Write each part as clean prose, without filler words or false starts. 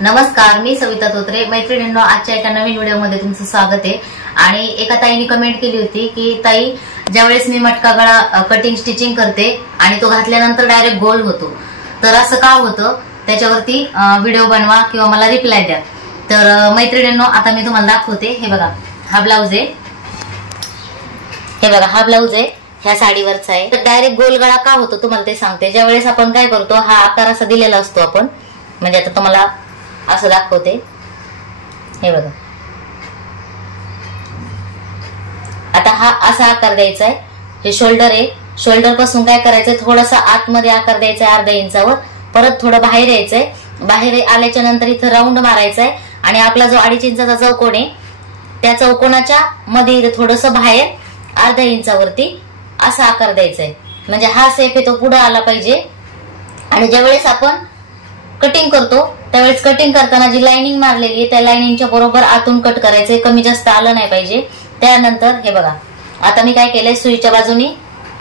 नमस्कार, मी सविता तोत्रे. मैत्रिणींनो, आजच्या एका नवीन व्हिडिओमध्ये तुमचं स्वागत आहे. आणि एका ताईने कमेंट केली होती की ताई, ज्यावेळेस मी मटका गळा कटिंग स्टिचिंग करते आणि तो घातल्यानंतर डायरेक्ट गोल होतो, तर असं का होतं त्याच्यावरती व्हिडिओ बनवा किंवा मला रिप्लाय द्या. तर मैत्रिणींनो, आता मी तुम्हाला दाखवते. हे बघा, हा ब्लाऊज आहे. हे बघा, हा ब्लाऊज आहे, ह्या साडीवरचा आहे. तर डायरेक्ट गोल गळा का होतो तुम्हाला ते सांगते. ज्यावेळेस आपण काय करतो, हा आकार असा दिलेला असतो आपण, म्हणजे आता तुम्हाला असं दाखवते. हे बघा, आता हा असा आकार द्यायचा आहे. हे शोल्डर आहे. शोल्डर पासून काय करायचंय, थोडासा आतमध्ये आकार द्यायचा आहे अर्ध्या इंचावर. परत थोडं बाहेर यायचंय. बाहेर आल्याच्या नंतर इथं राऊंड मारायचाय आणि आपला जो 2.5 इंचाचा चौकोन आहे त्या चौकोनाच्या मध्ये इथे थोडस बाहेर अर्ध्या इंचावरती असा आकार द्यायचा आहे. म्हणजे हा शेप आहे तो पुढे आला पाहिजे. आणि ज्यावेळेस आपण कटिंग करतो त्यावेळेस कटिंग करताना जी लाइनिंग मारलेली आहे त्या लाइनिंगच्या बरोबर आतून कट करायचंय. कमी जास्त आलं नाही पाहिजे. त्यानंतर हे बघा, आता मी काय केलंय, सुईच्या बाजूनी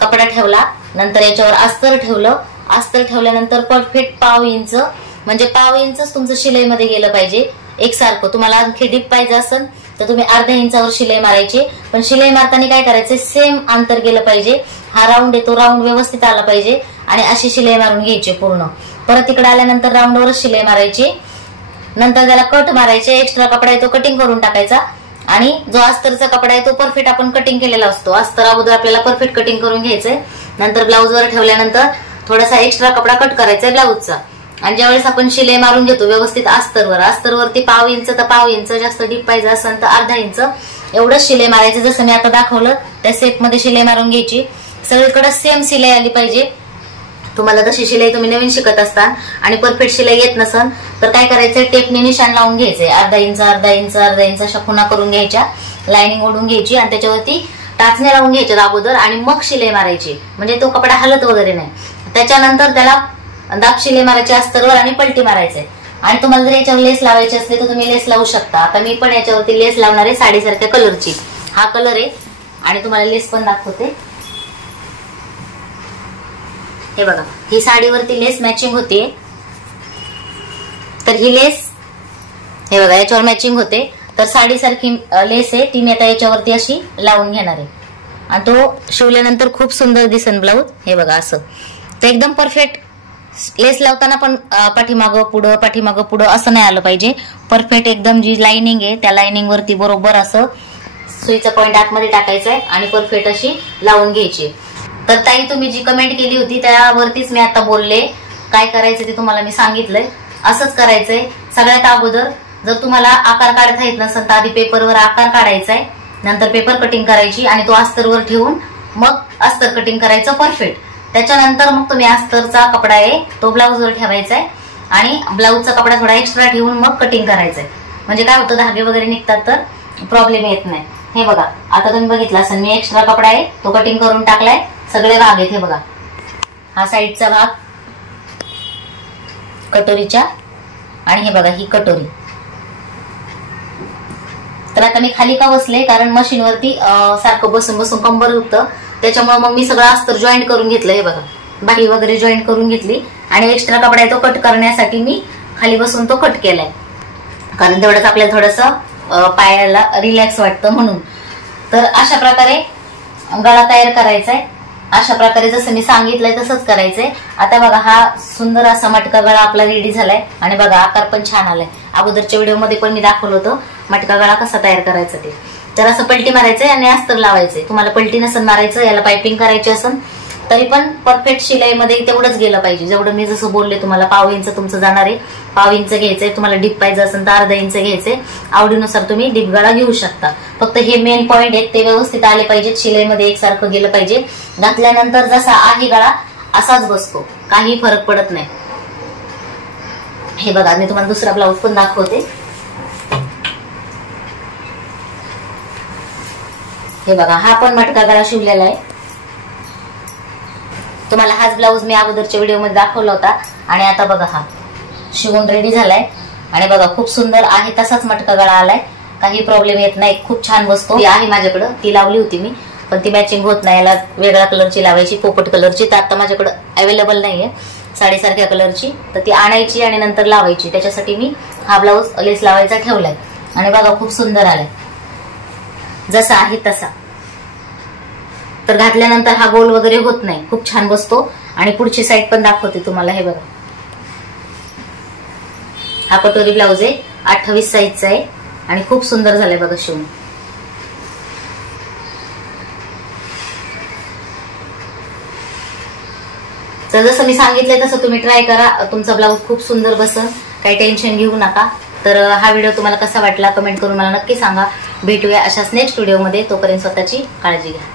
कपडा ठेवला, नंतर याच्यावर अस्तर ठेवलं. अस्तर ठेवल्यानंतर परफेक्ट पाव इंच, म्हणजे पाव इंचच तुमचं शिलाईमध्ये गेलं पाहिजे एकसारखं. तुम्हाला आणखी डीप पाहिजे असेल तर तुम्ही अर्ध्या इंचावर शिलाई मारायची. पण शिलाई मारताना काय करायचं, सेम अंतर गेलं पाहिजे. हा राऊंड आहे तो राऊंड व्यवस्थित आला पाहिजे आणि अशी शिलाई मारून घ्यायची पूर्ण. परत इकडे आल्यानंतर राऊंडवरच शिलाई मारायची. नंतर त्याला कट मारायचे. एक्स्ट्रा कपडा आहे तो कटिंग करून टाकायचा. आणि जो अस्तरचा कपडा आहे तो परफेक्ट आपण कटिंग केलेला असतो. अस्तर अगोदर आपल्याला परफेक्ट कटिंग करून घ्यायचंय. नंतर ब्लाऊजवर ठेवल्यानंतर थोडासा एक्स्ट्रा कपडा कट करायचा ब्लाऊजचा. आणि ज्यावेळेस आपण शिलाई मारून घेतो व्यवस्थित अस्तरवरती पाव इंच तर पाव इंच, जास्त डीप पाहिजे असेल तर अर्धा इंच एवढंच शिलाई मारायचं. जसं मी आता दाखवलं त्या सेप मध्ये शिलाई मारून घ्यायची. सगळीकडे सेम शिलाई आली पाहिजे. तुम्हाला तशी शिलाई तुम्ही नवीन शिकत असता आणि परफेक्ट शिलाई येत नसन तर काय करायचंय, टेपने निशाण लावून घ्यायचंय. अर्धा इंच अर्धा इंच अर्धा इंच अशा खुणा करून घ्यायच्या, लाइनिंग ओढून घ्यायची आणि त्याच्यावरती टाचण्या लावून घ्यायच्या अगोदर आणि मग शिलाई मारायची. म्हणजे तो कपडा हलत वगैरे नाही. त्याच्यानंतर त्याला दाब शिलाई मारायची अस्तरवर आणि पलटी मारायचंय. आणि तुम्हाला जर याच्यावर लेस लावायची असली तर तुम्ही लेस लावू शकता. आता मी पण याच्यावरती लेस लावणार आहे साडीसारख्या कलरची. हा कलर आहे आणि तुम्हाला लेस पण दाखवते. हे बघा, ही साडीवरती लेस मॅचिंग होते. तर ही लेस हे बघा याच्यावर मॅचिंग होते. तर साडीसारखी लेस आहे ती मी आता याच्यावरती अशी लावून घेणार आहे. आणि तो शिवल्यानंतर खूप सुंदर दिसेल ब्लाऊज. हे बघा, असं तर एकदम परफेक्ट. लेस लावताना पण पाठीमागं पुढं असं नाही आलं पाहिजे. परफेक्ट एकदम जी लाइनिंग आहे त्या लाइनिंग वरती बरोबर असं सुईचा पॉइंट आतमध्ये टाकायचा आहे आणि परफेक्ट अशी लावून घ्यायची. तर ताई, तुम्ही जी कमेंट केली होती त्यावरतीच मी आता बोलले. काय करायचं ते तुम्हाला मी सांगितलंय. असंच करायचंय. सगळ्यात अगोदर जर तुम्हाला आकार काढता येत नसेल तर आधी पेपरवर आकार काढायचा आहे. नंतर पेपर कटिंग करायची आणि तो अस्तरवर ठेवून मग अस्तर कटिंग करायचं परफेक्ट. त्याच्यानंतर मग तुम्ही अस्तरचा कपडा आहे तो ब्लाऊजवर ठेवायचा आहे आणि ब्लाऊजचा कपडा थोडा एक्स्ट्रा ठेवून मग कटिंग करायचंय. म्हणजे काय होतं, धागे वगैरे निघतात तर प्रॉब्लेम येत नाही. हे बघा, आता तुम्ही बघितलं असेल मी एक्स्ट्रा कपडा आहे तो कटिंग करून टाकलाय. सगळे भाग आहेत. हे बघा, हा साईडचा भाग कटोरीच्या आणि हे बघा ही कटोरी. तर आता मी खाली का बसले, कारण मशीनवरती सारखं बसून बसून कंबर दुखतं. त्याच्यामुळे मग मी सगळं अस्तर जॉईंट करून घेतलं. हे बघा, बाही वगैरे जॉईंट करून घेतली आणि एक्स्ट्रा कपडा आहे तो कट करण्यासाठी मी खाली बसून तो कट केलाय. कारण तेवढंच आपल्याला थोडंसं पायाला रिलॅक्स वाटतं म्हणून. तर अशा प्रकारे गळा तयार करायचा आहे. अशा प्रकारे जसं मी सांगितलंय तसंच करायचंय. आता बघा, हा सुंदर असा मटका गळा आपला रेडी झालाय आणि बघा आकार पण छान आलाय. अगोदरच्या व्हिडिओमध्ये पण मी दाखवलं होतं मटका गळा कसा तयार करायचा ते. तर असं पलटी मारायचंय आणि अस्तर लावायचंय. तुम्हाला पलटी नसेल मारायचं, याला पायपिंग करायची असेल तरी पण परफेक्ट शिलाईमध्ये तेवढंच गेलं पाहिजे. जेवढं मी जसं बोलले तुम्हाला, पाव इंच तुमचं जाणार आहे. पाव इंच घ्यायचंय. तुम्हाला डीप पाहिजे असेल तर अर्धा इंच घ्यायचंय. आवडीनुसार तुम्ही डीप गळा घेऊ शकता. फक्त हे मेन पॉइंट आहेत ते व्यवस्थित आले पाहिजेत. शिलाईमध्ये एकसारखं गेलं पाहिजे. घातल्यानंतर जसा आहे गळा असाच बसतो, काही फरक पडत नाही. हे बघा, मी तुम्हाला दुसरा ब्लाऊज पण दाखवते. हे बघा, हा पण मटका गळा शिवलेला आहे. तुम्हाला हाच ब्लाऊज मी अगोदरच्या व्हिडिओमध्ये दाखवला होता आणि आता बघा हा शिवून रेडी झालाय. आणि बघा खूप सुंदर आहे तसाच मटका गळा आलाय. काही प्रॉब्लेम येत नाही. खूप छान बसतो. ती आहे माझ्याकडे, ती लावली होती मी, पण ती मॅचिंग होत नाही. याला वेगळ्या कलरची लावायची, पोपट कलरची. तर आता माझ्याकडे अवेलेबल नाहीये साडीसारख्या कलरची. तर ती आणायची आणि नंतर लावायची. त्याच्यासाठी मी हा ब्लाऊज लेस लावायचा ठेवलाय आणि बघा खूप सुंदर आलाय जसा आहे तसा. तर घातल्यानंतर हा गोल वगैरे होत नाही, खूप छान बसतो. आणि पुढची साईड पण दाखवते तुम्हाला. हे बघा हा कटोरी ब्लाऊज आहे, 28 साईजचा आहे आणि खूप सुंदर झालाय बघा शिवून. तर जसं मी सांगितलंय तसं तुम्ही ट्राय करा, तुमचा ब्लाऊज खूप सुंदर बसन, काही टेन्शन घेऊ नका. तर हा व्हिडिओ तुम्हाला कसा वाटला कमेंट करून मला नक्की सांगा. भेटूया अशाच नेक्स्ट व्हिडिओमध्ये. तोपर्यंत स्वतःची काळजी घ्या.